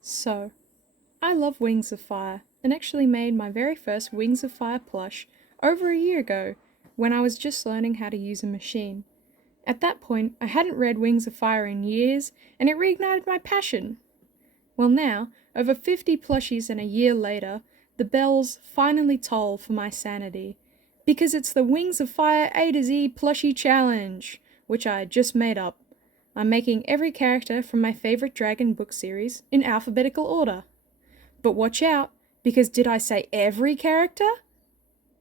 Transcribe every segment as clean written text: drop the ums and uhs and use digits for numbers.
So, I love Wings of Fire, and actually made my very first Wings of Fire plush over a year ago when I was just learning how to use a machine. At that point, I hadn't read Wings of Fire in years, and it reignited my passion. Well now, over 50 plushies and a year later, the bells finally toll for my sanity. Because it's the Wings of Fire A to Z plushie challenge, which I just made up. I'm making every character from my favorite dragon book series in alphabetical order. But watch out, because did I say every character?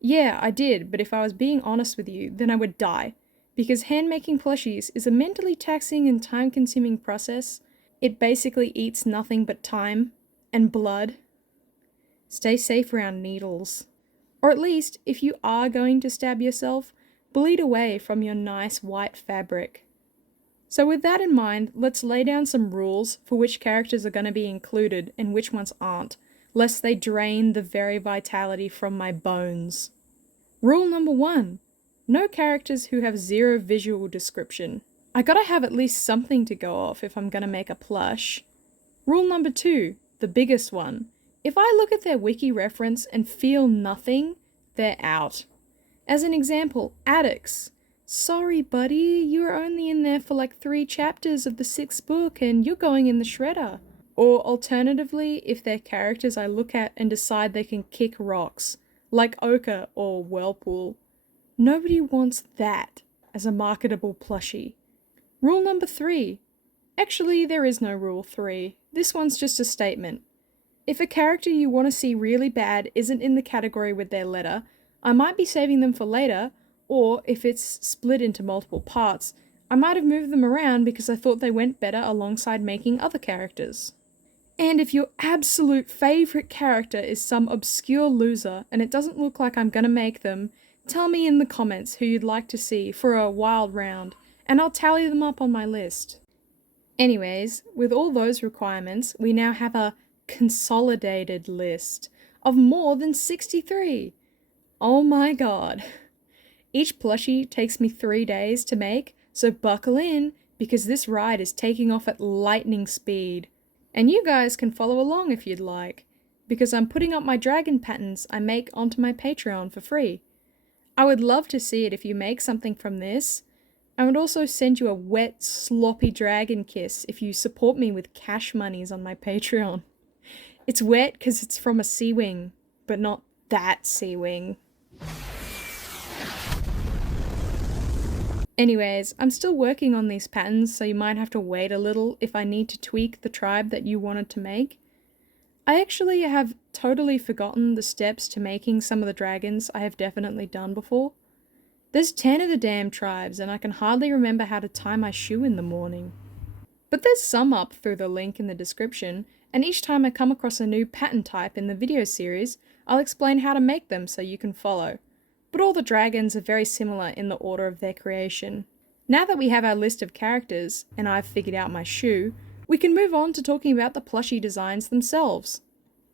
Yeah, I did, but if I was being honest with you, then I would die. Because hand-making plushies is a mentally taxing and time-consuming process. It basically eats nothing but time and blood. Stay safe around needles. Or at least, if you are going to stab yourself, bleed away from your nice white fabric. So with that in mind, let's lay down some rules for which characters are going to be included and which ones aren't, lest they drain the very vitality from my bones. Rule number 1. No characters who have zero visual description. I gotta have at least something to go off if I'm gonna make a plush. Rule number 2, the biggest one. If I look at their wiki reference and feel nothing, they're out. As an example, Addicts. Sorry buddy, you were only in there for like 3 chapters of the 6th book and you're going in the shredder. Or alternatively, if they're characters I look at and decide they can kick rocks, like Ochre or Whirlpool. Nobody wants that as a marketable plushie. Rule number 3. Actually, there is no rule 3. This one's just a statement. If a character you want to see really bad isn't in the category with their letter, I might be saving them for later, or if it's split into multiple parts, I might have moved them around because I thought they went better alongside making other characters. And if your absolute favourite character is some obscure loser and it doesn't look like I'm gonna make them, tell me in the comments who you'd like to see for a wild round, and I'll tally them up on my list. Anyways, with all those requirements, we now have a consolidated list of more than 63. Oh my god. Each plushie takes me 3 days to make, so buckle in, because this ride is taking off at lightning speed. And you guys can follow along if you'd like, because I'm putting up my dragon patterns I make onto my Patreon for free. I would love to see it if you make something from this. I would also send you a wet, sloppy dragon kiss if you support me with cash monies on my Patreon. It's wet because it's from a sea wing, but not that sea wing. Anyways, I'm still working on these patterns, so you might have to wait a little if I need to tweak the tribe that you wanted to make. I actually have totally forgotten the steps to making some of the dragons I have definitely done before. There's 10 of the damn tribes, and I can hardly remember how to tie my shoe in the morning. But there's some up through the link in the description, and each time I come across a new pattern type in the video series, I'll explain how to make them so you can follow. But all the dragons are very similar in the order of their creation. Now that we have our list of characters, and I've figured out my shoe, we can move on to talking about the plushie designs themselves.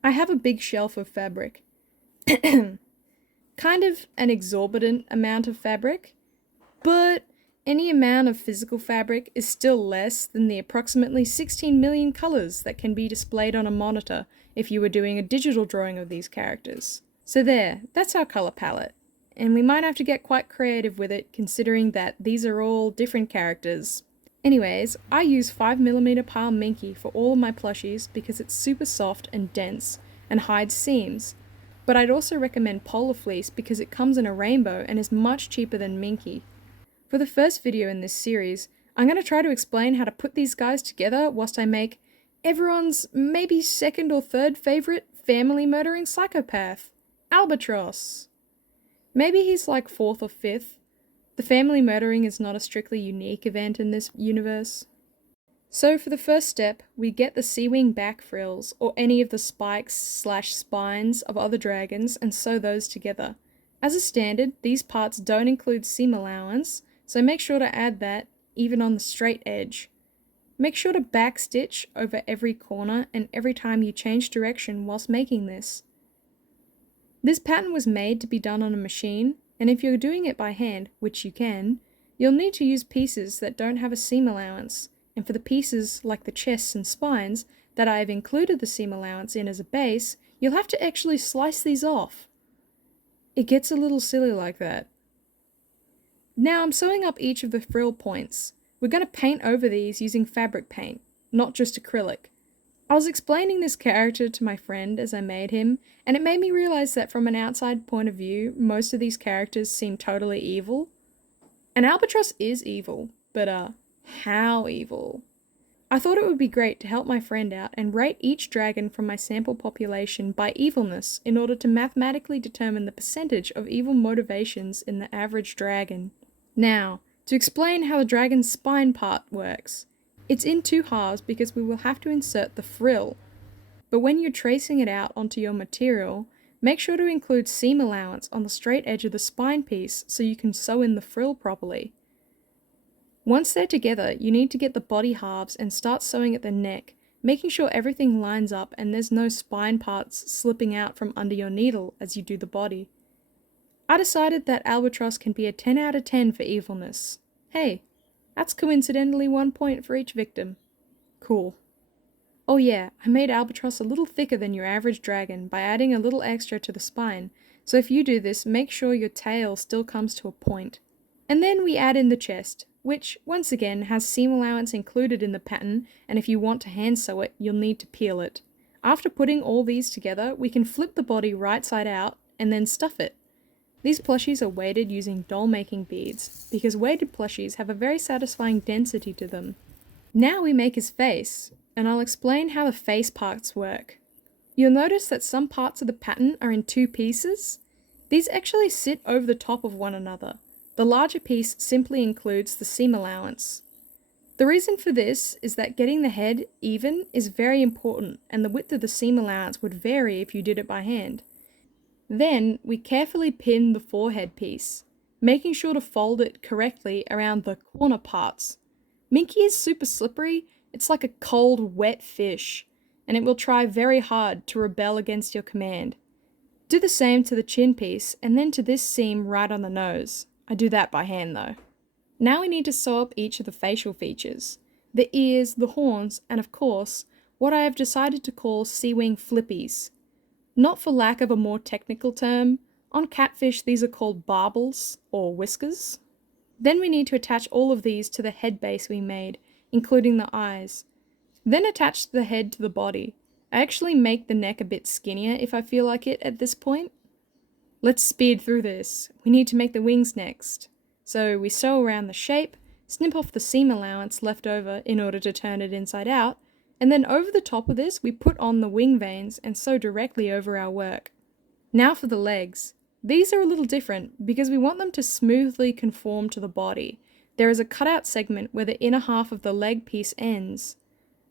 I have a big shelf of fabric. Kind of an exorbitant amount of fabric, but any amount of physical fabric is still less than the approximately 16 million colours that can be displayed on a monitor if you were doing a digital drawing of these characters. So there, that's our colour palette. And we might have to get quite creative with it, considering that these are all different characters. Anyways, I use 5mm pile Minky for all of my plushies because it's super soft and dense, and hides seams. But I'd also recommend Polar Fleece because it comes in a rainbow and is much cheaper than Minky. For the first video in this series, I'm going to try to explain how to put these guys together whilst I make everyone's maybe second or third favourite family murdering psychopath, Albatross. Maybe he's like 4th or 5th. The family murdering is not a strictly unique event in this universe. So for the first step, we get the sea wing back frills, or any of the spikes/spines of other dragons, and sew those together. As a standard, these parts don't include seam allowance, so make sure to add that, even on the straight edge. Make sure to backstitch over every corner and every time you change direction whilst making this. This pattern was made to be done on a machine, and if you're doing it by hand, which you can, you'll need to use pieces that don't have a seam allowance, and for the pieces like the chests and spines, that I have included the seam allowance in as a base, you'll have to actually slice these off. It gets a little silly like that. Now I'm sewing up each of the frill points. We're going to paint over these using fabric paint, not just acrylic. I was explaining this character to my friend as I made him, and it made me realize that from an outside point of view, most of these characters seem totally evil. And Albatross is evil, but how evil? I thought it would be great to help my friend out and rate each dragon from my sample population by evilness in order to mathematically determine the percentage of evil motivations in the average dragon. Now, to explain how the dragon's spine part works. It's in two halves because we will have to insert the frill, but when you're tracing it out onto your material, make sure to include seam allowance on the straight edge of the spine piece so you can sew in the frill properly. Once they're together, you need to get the body halves and start sewing at the neck, making sure everything lines up and there's no spine parts slipping out from under your needle as you do the body. I decided that Albatross can be a 10 out of 10 for evilness. Hey, that's coincidentally 1 point for each victim. Cool. Oh yeah, I made Albatross a little thicker than your average dragon by adding a little extra to the spine, so if you do this, make sure your tail still comes to a point. And then we add in the chest, which, once again, has seam allowance included in the pattern, and if you want to hand sew it, you'll need to peel it. After putting all these together, we can flip the body right side out, and then stuff it. These plushies are weighted using doll-making beads, because weighted plushies have a very satisfying density to them. Now we make his face, and I'll explain how the face parts work. You'll notice that some parts of the pattern are in two pieces. These actually sit over the top of one another. The larger piece simply includes the seam allowance. The reason for this is that getting the head even is very important, and the width of the seam allowance would vary if you did it by hand. Then we carefully pin the forehead piece, making sure to fold it correctly around the corner parts. Minky is super slippery. It's like a cold, wet fish, and it will try very hard to rebel against your command. Do the same to the chin piece, and then to this seam right on the nose. I do that by hand though. Now we need to sew up each of the facial features. The ears, the horns, and of course, what I have decided to call sea wing flippies. Not for lack of a more technical term, on catfish these are called barbels, or whiskers. Then we need to attach all of these to the head base we made, including the eyes. Then attach the head to the body. I actually make the neck a bit skinnier if I feel like it at this point. Let's speed through this. We need to make the wings next. So we sew around the shape, snip off the seam allowance left over in order to turn it inside out, and then over the top of this we put on the wing veins and sew directly over our work. Now for the legs. These are a little different because we want them to smoothly conform to the body. There is a cutout segment where the inner half of the leg piece ends.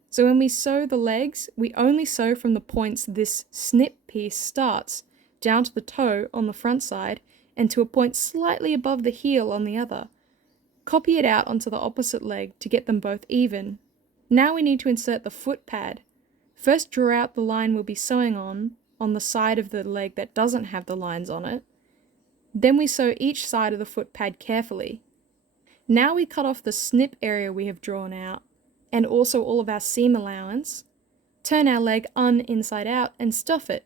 So when we sew the legs, we only sew from the points this snip piece starts, down to the toe on the front side, and to a point slightly above the heel on the other. Copy it out onto the opposite leg to get them both even. Now we need to insert the foot pad. First draw out the line we'll be sewing on the side of the leg that doesn't have the lines on it. Then we sew each side of the foot pad carefully. Now we cut off the snip area we have drawn out, and also all of our seam allowance. Turn our leg inside out and stuff it.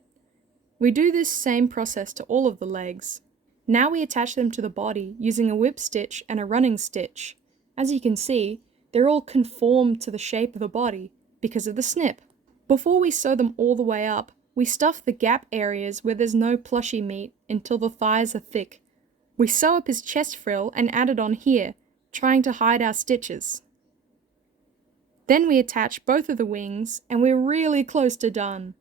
We do this same process to all of the legs. Now we attach them to the body using a whip stitch and a running stitch. As you can see, they're all conformed to the shape of the body because of the snip. Before we sew them all the way up, we stuff the gap areas where there's no plushy meat until the thighs are thick. We sew up his chest frill and add it on here, trying to hide our stitches. Then we attach both of the wings and we're really close to done.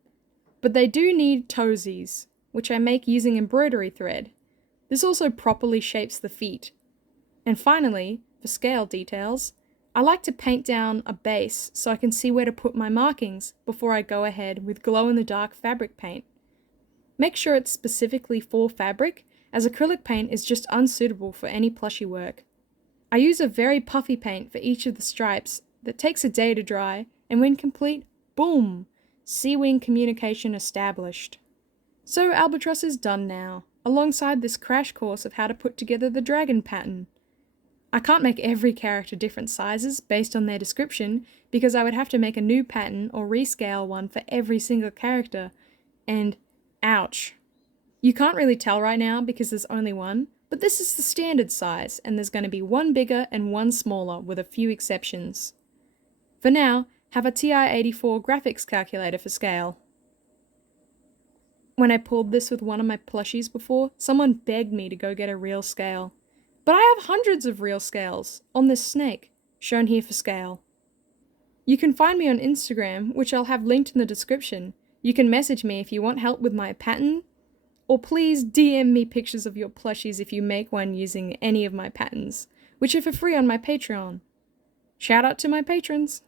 But they do need toesies, which I make using embroidery thread. This also properly shapes the feet. And finally, for scale details, I like to paint down a base so I can see where to put my markings before I go ahead with glow-in-the-dark fabric paint. Make sure it's specifically for fabric, as acrylic paint is just unsuitable for any plushie work. I use a very puffy paint for each of the stripes that takes a day to dry, and when complete, boom! Sea wing communication established. So Albatross is done now, alongside this crash course of how to put together the dragon pattern. I can't make every character different sizes based on their description because I would have to make a new pattern or rescale one for every single character, and ouch. You can't really tell right now because there's only one, but this is the standard size, and there's going to be one bigger and one smaller with a few exceptions. For now, have a TI-84 graphics calculator for scale. When I pulled this with one of my plushies before, someone begged me to go get a real scale. But I have hundreds of real scales on this snake, shown here for scale. You can find me on Instagram, which I'll have linked in the description. You can message me if you want help with my pattern, or please DM me pictures of your plushies if you make one using any of my patterns, which are for free on my Patreon. Shout out to my patrons: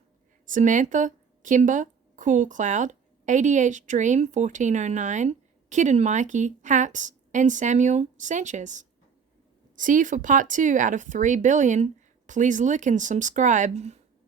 Samantha, Kimber, Cool Cloud, ADH Dream 1409, Kid and Mikey, Haps, and Samuel Sanchez. See you for part 2 out of 3 billion. Please like and subscribe.